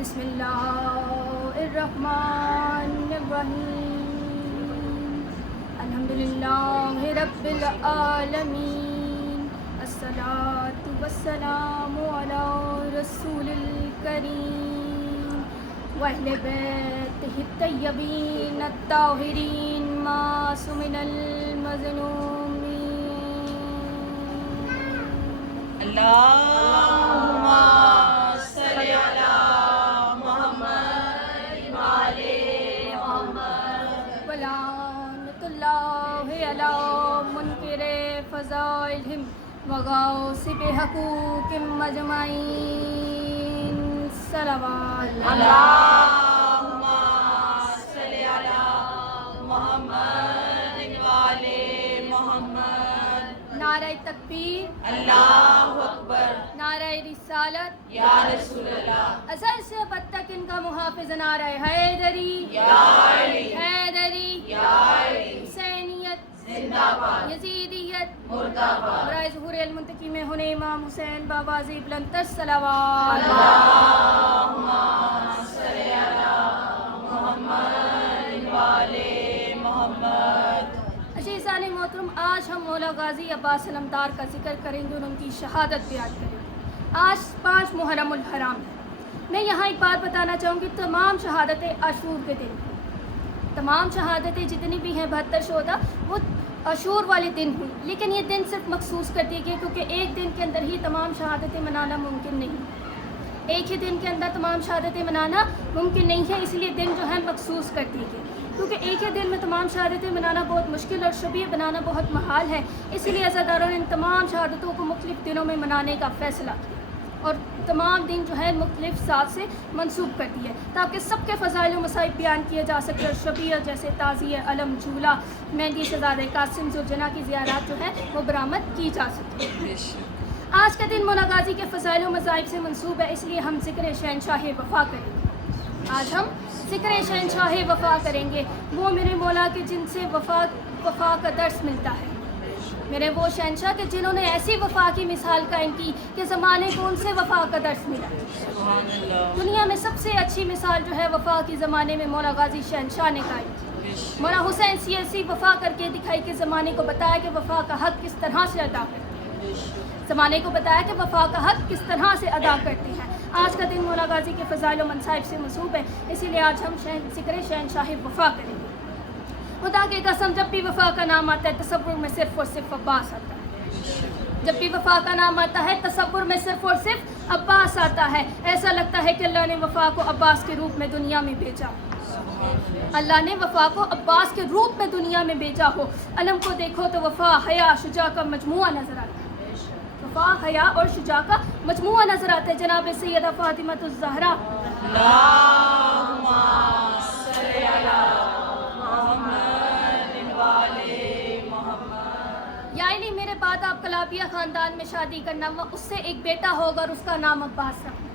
بسم اللہ الرحمن الرحیم الحمدللہ رب العالمین الصلاۃ والسلام علی رسول الکریم واہل بیتہ الطیبین الطاہرین معصومین المظلومین اللہم صلی علی محمد وعلی محمد ولعنۃ اللہ علی منکر فضائلہم وغاصب حقوقہم اجمعین صلوات اللہم صلی علی محمد وعلی محمد نعرہ تکبیر، اللہ اکبر، نعرہ رسالت، یا رسول اللہ، ازل سے اب تک ان کا محافظ نعرہ حیدری، یا علی، حیدری، یا علی، حسینیت، زندہ باد، یزیدیت، مردہ باد، برائے ظہور المنتقی میں ہونے امام حسین بابازی بلندتر صلوات اللہم صلی علی محمد وعلی محمد۔ عزیزان محترم، آج ہم مولا غازی عباس علمدار کا ذکر کریں گے اور ان کی شہادت بیان کریں گے۔ آج 5 محرم الحرام ہے۔ میں یہاں ایک بات بتانا چاہوں گی، تمام شہادتیں عاشور کے دن ہیں۔ تمام شہادتیں جتنی بھی ہیں 72 شہدا وہ عاشور والے دن ہوئی، لیکن یہ دن صرف مخصوص کر دیے گئے کیونکہ ایک دن کے اندر ہی تمام شہادتیں منانا ممکن نہیں ہے۔ ایک ہی دن کے اندر تمام شہادتیں منانا ممکن نہیں ہے، اس لیے دن جو ہے مخصوص کر دیے گئے کیونکہ ایک ہی دن میں تمام شہادتیں منانا بہت مشکل اور شبیہ بنانا بہت محال ہے، اس لیے عزاداروں نے ان تمام شہادتوں کو مختلف دنوں میں منانے کا فیصلہ کیا اور تمام دن جو ہے مختلف سال سے منسوب کر دیے تاکہ سب کے فضائل و مصائب بیان کیے جا سکے اور شبیہ جیسے تعزیہ، علم، جھولا، مہندی، شہزادہ قاسم، ذوالجناح کی زیارات جو ہے وہ برآمد کی جا سکے۔ آج کا دن مولا غازی کے فضائل و مصائب سے منسوب ہے، اس لیے ہم ذکر شہنشاہ وفا کریں گے۔ آج ہم ذکر شہنشاہ وفا کریں گے، وہ میرے مولا کے جن سے وفا کا درس ملتا ہے، میرے وہ شہنشاہ کے جنہوں نے ایسی وفا کی مثال قائم کی کہ زمانے کو ان سے وفا کا درس ملا۔ دنیا میں سب سے اچھی مثال جو ہے وفا کی زمانے میں مولا غازی شہنشاہ نے قائم کی۔ مولا حسین سیاسی وفا کر کے دکھائی کہ زمانے کو بتایا کہ وفا کا حق کس طرح سے ادا کرتے ہیں، زمانے کو بتایا کہ وفا کا حق کس طرح سے ادا کرتے ہیں۔ آج کا دن مولا غازی کے فضائل و منصائب سے منسوب ہے، اسی لیے آج ہم ذکر شہنشاہ وفا کریں گے۔ خدا کی قسم، جب بھی وفا کا نام آتا ہے تصور میں صرف اور صرف عباس آتا ہے۔ جب بھی وفا کا نام آتا ہے تصور میں صرف اور صرف عباس آتا ہے۔ ایسا لگتا ہے کہ اللہ نے وفا کو عباس کے روپ میں دنیا میں بھیجا، اللہ نے وفا کو عباس کے روپ میں دنیا میں بھیجا ہو۔ علم کو دیکھو تو وفا، حیا، شجاع کا مجموعہ نظر آتا ہے۔ وفا، حیا اور شجاع کا مجموعہ نظر آتا ہے۔ جناب سیدہ فاطمہ الزہرا اللہم صلی علی محمد وعلی محمد۔ یعنی میرے بعد آپ کلابیہ خاندان میں شادی کرنا، اس سے ایک بیٹا ہوگا اور اس کا نام عباس رکھنا۔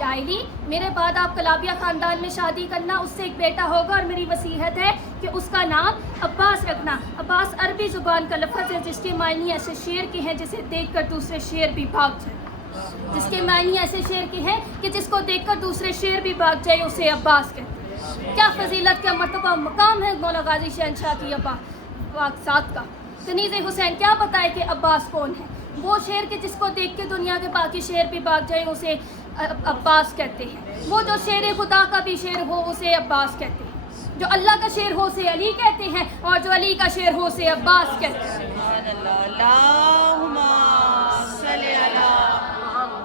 یعنی میرے بعد آپ کلابیہ خاندان میں شادی کرنا، اس سے ایک بیٹا ہوگا اور میری وصیت ہے کہ اس کا نام عباس رکھنا۔ عباس عربی زبان کا لفظ ہے جس کے معنی ایسے شیر کے ہیں جسے دیکھ کر دوسرے شیر بھی بھاگ جائے، جس کے معنی ایسے شیر کے ہیں کہ جس کو دیکھ کر دوسرے شیر بھی بھاگ جائے، اسے عباس کہتے ہیں۔ کیا فضیلت، کیا مرتبہ مقام ہے مولا غازی شہنشاہ کی عباس ساتھ کا۔ کنیز حسین کیا بتائے کہ عباس کون ہے؟ وہ شیر کے جس کو دیکھ کے دنیا کے باقی شیر بھی بھاگ جائیں اسے عباس کہتے ہیں۔ وہ جو شیر خدا کا بھی شیر ہو اسے عباس کہتے ہیں، جو اللہ کا شیر ہو اسے علی کہتے ہیں اور جو علی کا شیر ہو اسے عباس کہتے ہیں۔ سبحان اللہ۔ اللہم صلی علی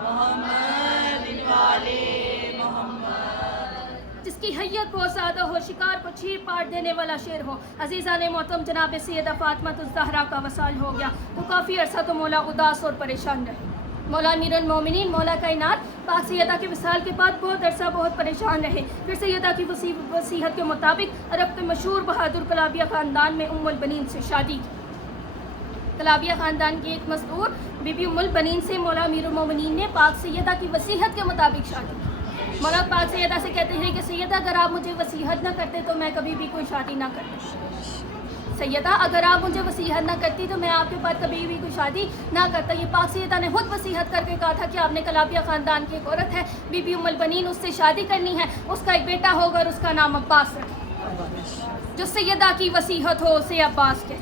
محمد وعلی محمد۔ جس کی حیت بہت زیادہ ہو، شکار کو چیر پاٹ دینے والا شیر ہو۔ عزیزان محترم، جناب سیدہ فاطمہ الزہرا کا وصال ہو گیا تو کافی عرصہ تو مولا اداس اور پریشان رہے۔ مولا امیر المومنین، مولا کائنات پاک سیدہ کے وصال کے بعد بہت عرصہ بہت پریشان رہے۔ پھر سیدہ کی وصیت کے مطابق عرب کے مشہور بہادر کلابیہ خاندان میں ام البنین سے شادی کی۔ کلابیہ خاندان کی ایک مشہور بی بی ام البنین سے مولا امیر المومنین نے پاک سیدہ کی وصیت کے مطابق شادی کی۔ مولا پاک سیدہ سے کہتے ہیں کہ سیدہ اگر آپ مجھے وصیت نہ کرتے تو میں کبھی بھی کوئی شادی نہ کرتی۔ सैयदा, अगर आप मुझे वसीयत ना करती तो मैं आपके बाद कभी भी कोई शादी ना करता। ये पाक सैयदा ने खुद वसीयत करके कहा था कि आपने कलाबिया ख़ानदान की एक औरत है बीबी उम्मुल बनीन, उससे शादी करनी है, उसका एक बेटा होगा और उसका नाम अब्बास रखें। जो सैयदा की वसीयत हो उसे अब्बास कहे,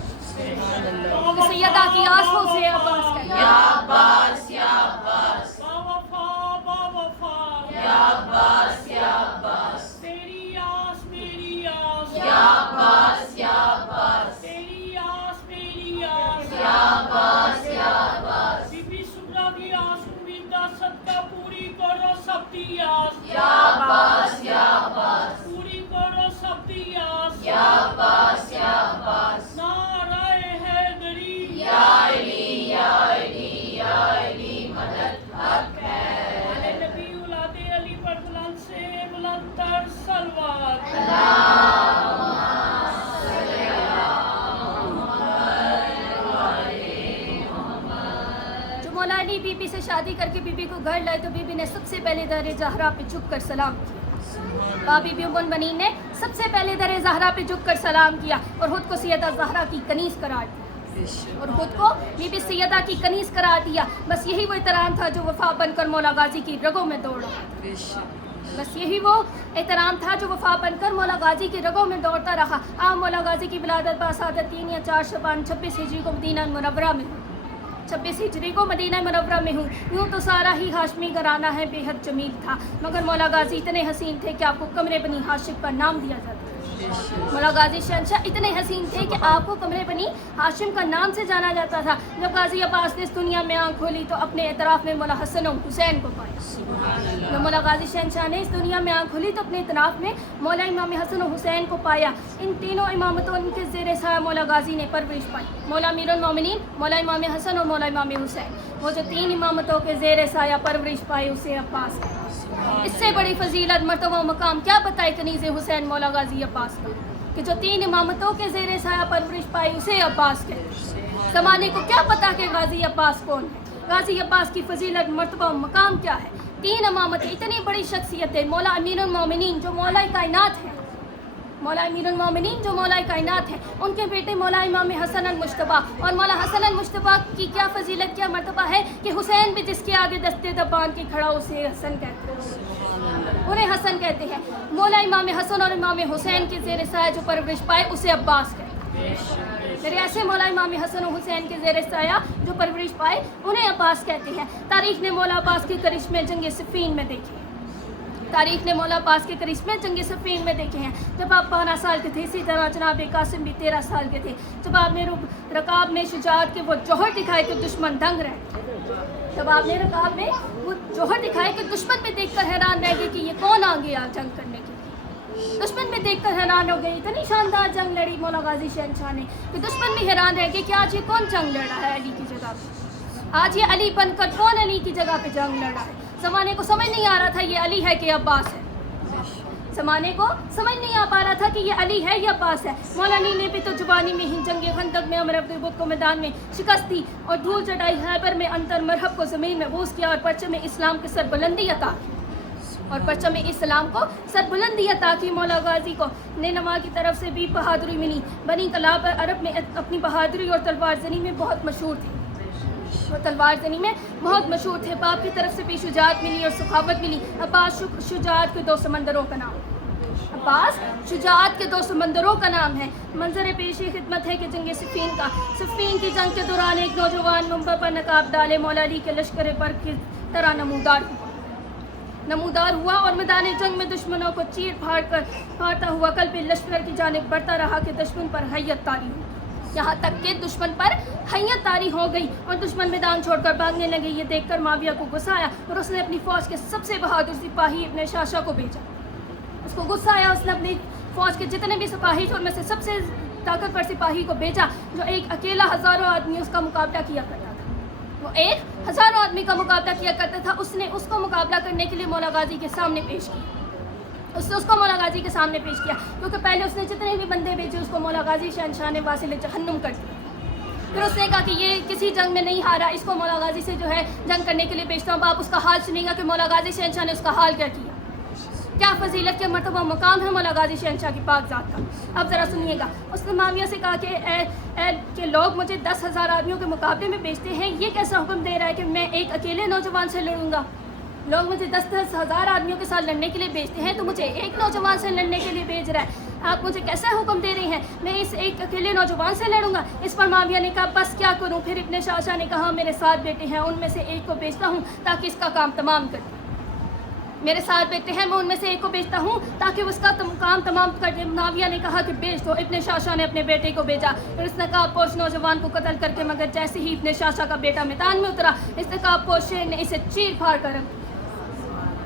जो सैयदा की आस हो उसे अब्बास कहे। या अब्बास या अब्बास या अब्बास या अब्बास तेरी आस मेरी आस या अब्बास या अब्बास तेरी आस मेरी आस या अब्बास या अब्बास बीबी सुगरा की आस उम्मीदा सदका पूरी करो सबकी आस या अब्बास या अब्बास पूरी करो सबकी आस या अब्बास या अब्बास नाराए हैदरी या अली या अली या अली मदद हक है। अले नबी औलादे अली पर बुलंद से बुलंद तर सलवात जो मौला अली बीबी से शादी करके बीबी को घर लाए तो बीबी ने सबसे पहले दर जहरा पे झुक कर सलाम किया। बीबी उम्मुल बनीन ने सबसे पहले दर जहरा पे झुक कर सलाम किया और खुद को सैयदा ज़हरा की कनीज़ करार दिया और खुद को बीबी सैयदा की कनीज़ करार दिया। बस यही वो एहतराम था जो वफा बनकर मौला गाजी की रगों में दौड़ रहा था। बस यही वो एहतराम था जो वफा बनकर मौला गाजी की रगों में दौड़ता रहा। आप मौला गाजी की विलादत बासादत 3 या 4 शबान 26 हिजरी को मदीना मुनव्वरा में 26 हिजरी को मदीना मुनव्वरा में हूँ। यूँ तो सारा ही हाशमी घराना है बेहद जमील था, मगर मौला गाजी इतने हसीन थे कि आपको कमरे बनी हाशिम का नाम दिया जाता। मौला गाजी शहंशाह इतने हसीन थे कि आपको कमरे बनी हाशिम का नाम से जाना जाता था। जब गाजी अब्बास ने इस दुनिया में आँख खोली तो अपने एतराफ़ में मौला हसन और हुसैन को पाया। जब मौला गाजी शहंशाह ने इस दुनिया में आँख खोली तो अपने इतराफ़ में मौला इमाम हसन और हुसैन को पाया। इन तीनों इमामतों के ज़ेर साया मौला गाजी ने परवरिश पाई। मौला अमीरुल मोमिनीन, मौला इमाम हसन और मौला इमाम हुसैन, वो जो 3 इमामतों के ज़ेर साया परवरिश पाई उसे अब्बास है। इससे बड़ी फजीलत मर्तबा मकाम क्या बताए कनीज़ हुसैन मौला गाजी अब्बास का कि जो 3 इमामतों के ज़ेर साया परवरिश पाई उसे अब्बास कहते। ज़माने को क्या पता कि गाजी अब्बास कौन है, गाजी अब्बास की फजीलत मर्तबा मकाम क्या है। 3 इमामतें, इतनी बड़ी शख्सियतें। मौला अमीरुल मोमिनीन जो मौला कायनात है, मौला अमीरुल मोमिनीन जो मौला कायनात है, उनके बेटे मौला इमाम हसन अल मुश्तबा। और मौला हसन अल मुश्तबा की क्या फजीलत, क्या मर्तबा है कि हुसैन भी जिसके आगे दस्ते दबान के खड़ा उसे हसन कहते हैं, उन्हें हसन कहते हैं। मौला इमाम हसन और इमाम हुसैन के ज़ेर साया जो परवरिश पाए उसे अब्बास कहते हैं। मेरे ऐसे मौला इमाम हसन और हुसैन के ज़ेर साया जो परवरिश पाए उन्हें अब्बास कहते हैं। तारीख़ ने मौला अब्बास के करिश्मे जंग सिफ़ीन में देखे हैं। तारीख़ ने मौला अब्बास के करिश्मे जंग सिफ़ीन में देखे हैं। जब आप 12 साल के थे, इसी तरह जनाब कासिम भी 13 साल के थे। जब आपने रकाब में शुजाअत के वो जौहर दिखाए कि दुश्मन दंग रहे, जब आपने रकाब में वो जौहर दिखाए कि दुश्मन में देखकर हैरान रह गए कि ये कौन आ गया जंग करने के लिए। दुश्मन में देखकर हैरान हो गई। इतनी शानदार जंग लड़ी मौला गाजी शहंशाह ने कि दुश्मन भी हैरान रह गए कि आज ये कौन जंग लड़ रहा है अली की जगह पे। आज ये अली बनकर कौन अली की जगह पे जंग लड़ रहा है। ज़माने को समझ नहीं आ रहा था ये अली है कि अब्बास है। ज़माने को समझ नहीं आ पा रहा था कि ये अली है या अब्बास है। मौला अली ने भी तो जुबानी में ही जंग खंदक में अमर अब्दुल बुत को मैदान में शिकस्त दी और धूल चटाई हैबर में अंतर मरहब को ज़मीन में बूस किया और परचम इस्लाम के सरबुलंदी अता की और परचम इस्लाम को सरबुलंदी अता की। मौला गाजी को नेनमा की तरफ से भी बहादुरी मिली। बनी कलाब अरब में अपनी बहादुरी और तलवार जनी में बहुत मशहूर थे। वो तलवार जनी में बहुत मशहूर थे। बाप की तरफ से भी शुजाअत मिली और सखावत मिली। अब्बास शुजाअत के 2 समंदरों का नाम, अब्बास शुजाअत के 2 समंदरों का नाम है। मंजर पेशी खिदमत है कि जंग सिफ़ीन का, सिफ़ीन की जंग के दौरान एक नौजवान मुंबर पर नकाब डाले मौला अली के लश्कर पर की तरह नमूदार हुआ और मैदान जंग में दुश्मनों को चीर फाड़ता हुआ कल पे लश्कर की जानिब बढ़ता रहा कि दुश्मन पर हैयत तारी हुई। यहाँ तक कि दुश्मन पर हैयत तारी हो गई और दुश्मन मैदान छोड़कर भागने लगे। ये देखकर माविया को गुस्सा आया और उसने अपनी फ़ौज के सबसे बहादुर सिपाही अपने शाशा को भेजा। उसको गुस्सा आया, उसने अपनी फ़ौज के जितने भी सिपाही थे उनमें से सबसे ताकतवर सिपाही को भेजा जो एक अकेला हज़ारों आदमी उसका मुकाबला किया करता था। वो एक हज़ारों आदमी का मुकाबला किया करता था। उसने उसको मुकाबला करने के लिए मौला गाजी के सामने पेश किया। उसने उसको मौला गाजी के सामने पेश किया क्योंकि पहले उसने जितने भी बंदे भेजे उसको मौला गाजी शहंशाह ने वासिल जहन्नुम कर दिया। फिर उसने कहा कि ये किसी जंग में नहीं हारा, इसको मौला गाजी से जो है जंग करने के लिए भेजता हूँ। आप उसका हाल सुनिएगा कि मौला गाजी शहंशाह ने उसका हाल क्या किया। क्या फजीलत के मर्तबा मकाम है मौला गाजी शहनशाह की पाक ज़ात का। अब ज़रा सुनिएगा, उसने माविया से कहा कि लोग मुझे 10,000 आदमियों के मुकाबले में बेचते हैं, ये कैसा हुक्म दे रहा है कि मैं एक अकेले नौजवान से लड़ूंगा। लोग मुझे 10,000 आदमियों के साथ लड़ने के लिए बेचते हैं, तो मुझे एक नौजवान से लड़ने के लिए भेज रहा है। आप मुझे कैसा हुक्म दे रही हैं, मैं इस एक अकेले नौजवान से लड़ूंगा। इस पर माविया ने कहा बस क्या करूं। फिर इब्ने शाशा ने कहा मेरे 7 बेटे हैं, उनमें से एक को बेचता हूं ताकि इसका काम तमाम कर दे। मेरे 7 बेटे हैं, मैं उनमें से एक को बेचता हूं ताकि उसका काम तमाम कर दे। माविया ने कहा कि बेच दो। इब्ने शाशा ने अपने बेटे को बेचा और इसने कहा पोश नौजवान को कत्ल करके, मगर जैसे ही इब्ने शाशा का बेटा मैदान में उतरा, इसने कहा पोश ने इसे चीर फाड़ कर रख दिया।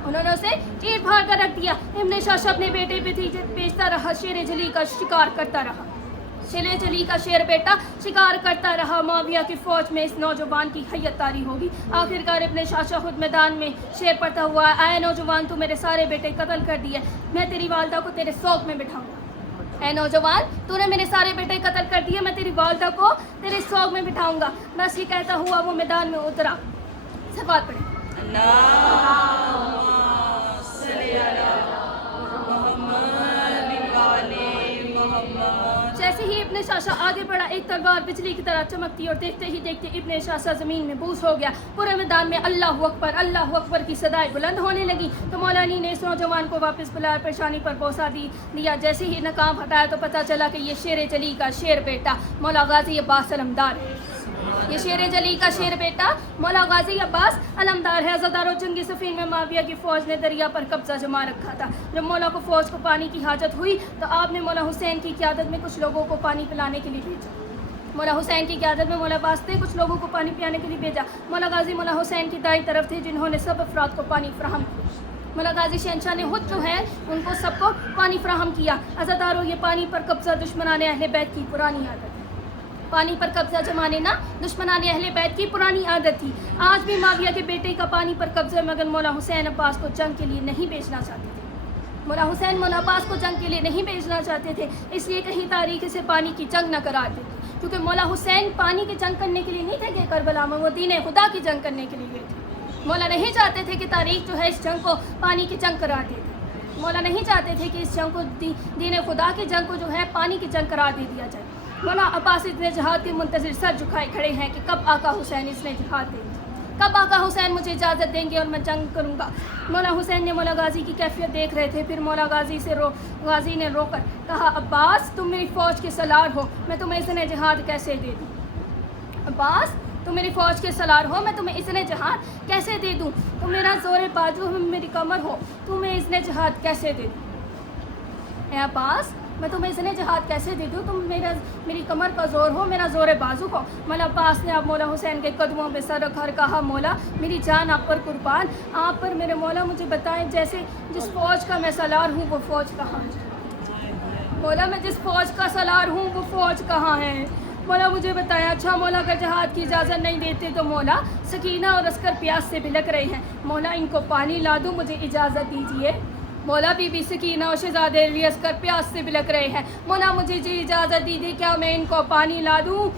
उन्होंने उसे चीर फाड़ कर रख दिया। इब्ने शाशा अपने बेटे भतीजे बेचता रहा, शेर जली का शिकार करता रहा। शेर जली का शेर बेटा शिकार करता रहा। माविया की फौज में इस नौजवान की हैयत तारी होगी। आखिरकार इब्ने शाशा खुद मैदान में शेर पड़ता हुआ, आए नौजवान तू मेरे सारे बेटे कत्ल कर दिए, मैं तेरी वालदा को तेरे शौक में बिठाऊंगा। ऐ नौजवान तूने मेरे सारे बेटे कत्ल कर दिए, मैं तेरी वालदा को तेरे शौक में बिठाऊंगा। बस ये कहता हुआ वो मैदान में उतरा। सवाल पड़े जैसे ही इब्ने शाशा आगे बढ़ा, एक तलवार बिजली की तरह चमकती और देखते ही देखते इब्ने शाशा ज़मीन में बूस हो गया। पूरे मैदान में अल्लाहु अकबर की सदाएं बुलंद होने लगी। तो मौलानी ने इस नौजवान को वापस बुलाया, परेशानी पर बोसा दिया। जैसे ही नकाब हटाया तो पता चला कि ये शेर जली का शेर बेटा मौला गाजी अब्बास अलमदार है। ये शेर जली का शेर बेटा मौला गाजी अब्बास अलमदार है। अज़ादारो जंगी सफ़ीन में माविया की फ़ौज ने दरिया पर कब्जा जमा रखा था। जब मौला को फ़ौज को पानी की हाजत हुई तो आपने मौला हुसैन की क़यादत में कुछ लोगों को पानी पिलाने के लिए भेजा। मौला हुसैन की क़यादत में मौला अब्बास ने कुछ लोगों को पानी पिलाने के लिए भेजा। मौला गाजी मौला हुसैन की दाईं तरफ थे, जिन्होंने सब अफराद को पानी फराहम किया। मौला गाजी शहनशाह ने खुद जो है उनको सबको पानी फराहम किया। अज़ादारो ये पानी पर कब्जा दुश्मनाने अहले बैत की पुरानी आदत। पानी पर कब्जा जमाने ना दुश्मनाने अहले बैत की पुरानी आदत थी। आज भी माविया के बेटे का पानी पर कब्जा, मगर मौला हुसैन अब्बास को जंग के लिए नहीं भेजना चाहते थे। मौला हुसैन मौला अब्बास को जंग के लिए नहीं भेजना चाहते थे, इसलिए कहीं तारीख से पानी की जंग न करा देते, क्योंकि मौला हुसैन पानी की जंग करने के लिए नहीं थे कि करबला में, वो दीन खुदा की जंग करने के लिए गए थे। मौला नहीं चाहते थे कि तारीख जो है इस जंग को पानी की जंग करा देते। मौला नहीं चाहते थे कि इस जंग को दीन खुदा की जंग को जो है पानी की जंग करार दे दिया जाए। मौला अब्बास इतने जहाद के मुंतज़िर सर झुकाए खड़े हैं कि कब आका हुसैन इसने जहाद देंगे, कब आका हुसैन मुझे इजाज़त देंगे और मैं जंग करूँगा। मौला हुसैन ने मौला गाजी की कैफियत देख रहे थे। फिर मौला गाजी ने रोकर कहा अब्बास तुम मेरी फ़ौज के सलार हो, मैं तुम्हें इतने जहाद कैसे दे दूँ। अब्बास तुम मेरी फ़ौज के सलार हो, मैं तुम्हें इतने जहाद कैसे दे दूँ। तुम मेरा ज़ोर बाजू मेरी कमर हो, तुम्हें इतने जहाद कैसे दे दूँ। अब्बास मैं तुम्हें इतने जहाद कैसे दे दूँ, तुम मेरी कमर का ज़ोर हो, मेरा ज़ोर बाजू हो। मौला अब्बास ने आप मौला हुसैन के कदमों पे सर रखकर कहा मौला मेरी जान आप पर कुर्बान, आप पर मेरे मौला मुझे बताएं जैसे जिस फ़ौज का मैं सलार हूँ वो फ़ौज कहाँ है। मौला मैं जिस फ़ौज का सलार हूँ वो फ़ौज कहाँ है, मौला मुझे बताया। अच्छा मौला अगर जहाद की इजाज़त नहीं देते तो मौला सकीना और अस्कर प्यास से भिलक रहे हैं, मौला इनको पानी ला दूँ, मुझे इजाज़त दीजिए। मौला बीबी सकीना और शहज़ादे अली अस्कर प्यास से बिलक रहे हैं, मौला मुझे जी इजाज़त दीजिए, क्या मैं इनको पानी ला दूँ।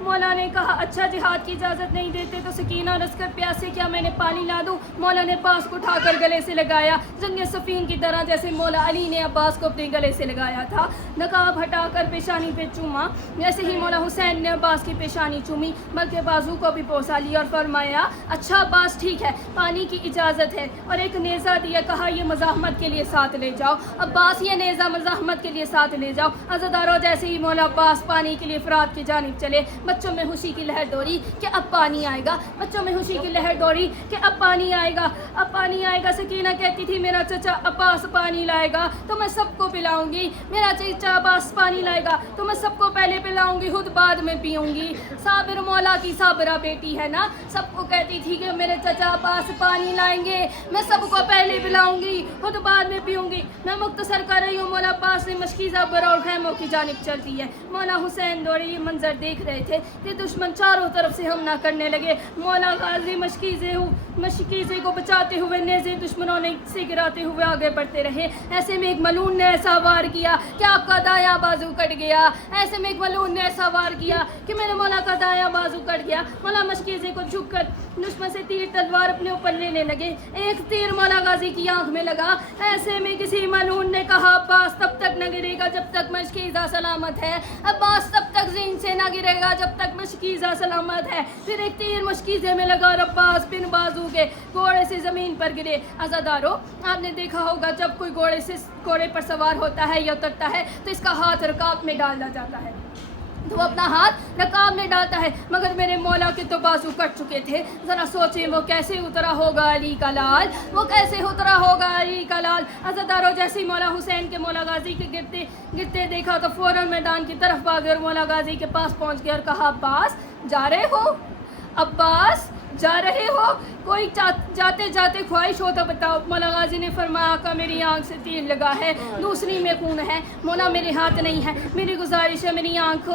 मौला ने कहा अच्छा जिहाद की इजाज़त नहीं देते तो सकीना और अस्कर प्यास से क्या मैंने पानी ला दूँ। मौला ने अब्बास को उठाकर गले से लगाया, जंग सफ़ीन की तरह जैसे मौला अली ने अब्बास को अपने गले से लगाया था। नकाब हटाकर पेशानी पे चूमा, जैसे ही मौला हुसैन ने अब्बास की पेशानी चूमी, बल्कि बाजू को भी पोसा लिया और फरमाया अच्छा अब्बास ठीक है पानी की इजाज़त है, और एक नेज़ा दिया, कहा ये मज़ाहमत के लिए साथ ले जाओ। अब्बास ये नेज़ा मज़ाहमत के लिए साथ ले जाओ। अज़ादारों जैसे ही मौला अब्बास पानी के लिए फ़रात की जानिब चले, बच्चों में खुशी की लहर दौड़ी कि अब पानी आएगा, बच्चों में खुशी की लहर दौड़ी कि अब पानी आएगा, अब पानी आएगा। सकीना कहती थी मेरा चचा अब्बास पानी लाएगा तो मैं सबको पिलाऊंगी, मेरा चचा अब्बास पानी लाएगा तो मैं सबको पहले पिलाऊंगी, खुद बाद में पीऊंगी। साबिर मौला की साबरा बेटी है ना, सबको कहती थी कि मेरे चचा अब्बास पानी लाएंगे, मैं सबको पहले पिलाऊंगी, खुद बाद में पीऊंगी। मैं मुख्तसर कर रही हूँ। मौला अब्बास ने मशकीज़ा बरौर खैमों की जानिब चल दी है। मौला हुसैन दौड़े ये मंजर देख रहे थे کہ دشمن چاروں طرف سے حملہ کرنے لگے. مولا غازی مشکیزے کو بچاتے ہوئے نیزے دشمنوں نے سے گراتے ہوئے آگے بڑھتے رہے. ایسے میں ایک ملعون نے ایسا وار کیا کہ آپ کا دایاں بازو کٹ گیا. ایسے میں ایک ملعون نے ایسا وار کیا کہ میرے مولا کا دایاں بازو کٹ گیا. مولا مشکیزے کو جھک کر دشمن سے تیر تلوار اپنے اوپر لینے لگے. ایک تیر مولا غازی کی آنکھ میں لگا. ایسے میں کسی ملعون نے کہا عباس تب تک نہ گرے گا جب تک مشکیزہ سلامت ہے. عباس تب تک زین سے نہ گرے گا جب تک مشکیزہ سلامت ہے. پھر ایک تیر مشکیزے میں لگا اور عباس بن بازو کے گھوڑے سے زمین پر گرے. عزادارو آپ نے دیکھا ہوگا جب کوئی گھوڑے پر سوار ہوتا ہے یا اترتا ہے تو اس کا ہاتھ رکاب میں ڈالا جاتا ہے, تو وہ اپنا ہاتھ رکاب میں ڈالتا ہے. مگر میرے مولا کے تو بازو کٹ چکے تھے. ذرا سوچیں وہ کیسے اترا ہوگا علی کا لال, وہ کیسے اترا ہوگا علی کا لال. عزادارو جیسے مولا حسین کے مولا غازی کے گرتے دیکھا تو فوراً میدان کی طرف بھاگے اور مولا غازی کے پاس پہنچ گیا اور کہا عباس جا رہے ہو, عباس جا رہے ہو, کوئی جاتے جاتے خواہش ہو تو بتاؤ. مولا غازی نے فرمایا کہ میری آنکھ سے تیر لگا ہے, دوسری میں خون ہے. مولا میرے ہاتھ نہیں ہے, میری گزارش ہے میری آنکھ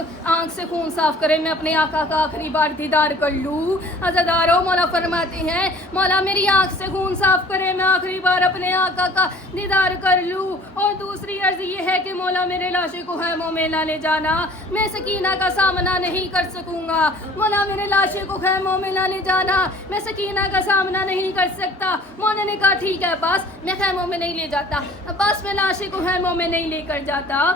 سے خون صاف کرے, میں اپنے آقا کا آخری بار دیدار کر لوں. عزادارو مولا فرماتے ہیں مولا میری آنکھ سے خون صاف کرے, میں آخری بار اپنے آقا کا دیدار کر لوں. اور دوسری عرض یہ ہے کہ مولا میرے لاشے کو خیموں میں نہ لے جانا, میں سکینہ کا سامنا نہیں کر سکوں گا. مولا میرے لاشے کو خیموں میں نہ لے جانا, میں سکینہ کا سامنا نہیں کر سکتا. مولا نے کہا ٹھیک ہے عباس, میں خیموں میں نہیں لے جاتا. عباس میں لاشے کو خیموں میں نہیں لے کر جاتا.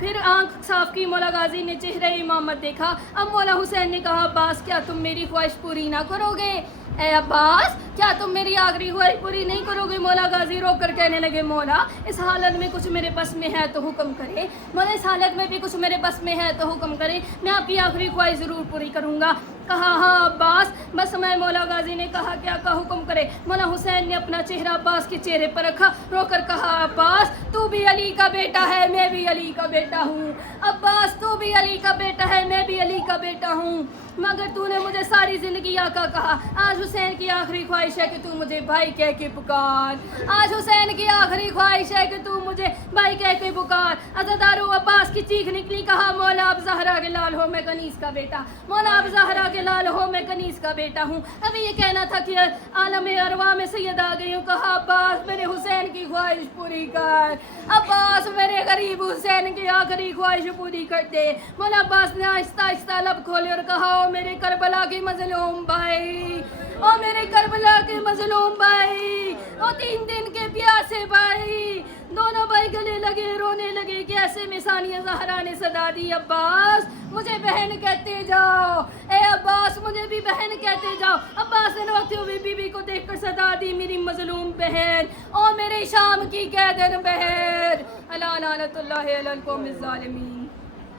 پھر آنکھ صاف کی مولا غازی نے چہرہ امامت دیکھا. اب مولا حسین نے کہا عباس کیا تم میری خواہش پوری نہ کرو گے؟ اے عباس کیا تم میری آخری خواہش پوری نہیں کرو گے؟ مولا غازی رو کر کہنے لگے مولا اس حالت میں کچھ میرے بس میں ہے تو حکم کرے. مولا اس حالت میں بھی کچھ میرے بس میں ہے تو حکم کرے, میں آپ کی آخری خواہش ضرور پوری کروں گا. کہا ہاں عباس بس میں. مولا غازی نے کہا کیا کا حکم کرے. مولا حسین نے اپنا چہرہ عباس کے چہرے پر رکھا, رو کر کہا عباس تو بھی علی کا بیٹا ہے, میں بھی علی کا بیٹا ہوں. عباس تو بھی علی کا بیٹا ہے, میں بھی علی کا بیٹا ہوں. مگر تو نے مجھے ساری زندگی آقا کہا, آج حسین کی آخری خواہش ہے کہ تو مجھے بھائی کہہ کے پکار. آج حسین کی آخری خواہش ہے کہ تو مجھے بھائی کہہ کے پکار. عزادارو عباس کی چیخ نکلی. کہا مولا اب زہرا کے لال ہو, میں کنیز کا بیٹا. مولا اب زہرا کے لال ہو, میں کنیز کا بیٹا ہوں. ابھی یہ کہنا تھا کہ عالم ارواح میں سید آ گئی ہوں. کہا عباس میرے حسین کی خواہش پوری کر, عباس میرے غریب حسین کی آخری خواہش پوری کر دے. مولا عباس نے آہستہ آہستہ لب کھولے اور کہا او میرے کربلا کے مظلوم بھائی, او میرے کربلا کے مظلوم بھائی, او 3 دن کے پیاسے بھائی. دونوں بھائی گلے لگے, رونے لگے کہ ایسے میں ثانیہ زہرا نے صدا دی عباس مجھے بہن کہتے جاؤ, اے عباس مجھے بھی بہن کہتے جاؤ. عباس نے روتی ہوئی بی بی کو دیکھ کر صدا دی میری مظلوم بہن, او میرے شام کی قیدن بہن. الا لعنت اللہ علی القوم الظالمین.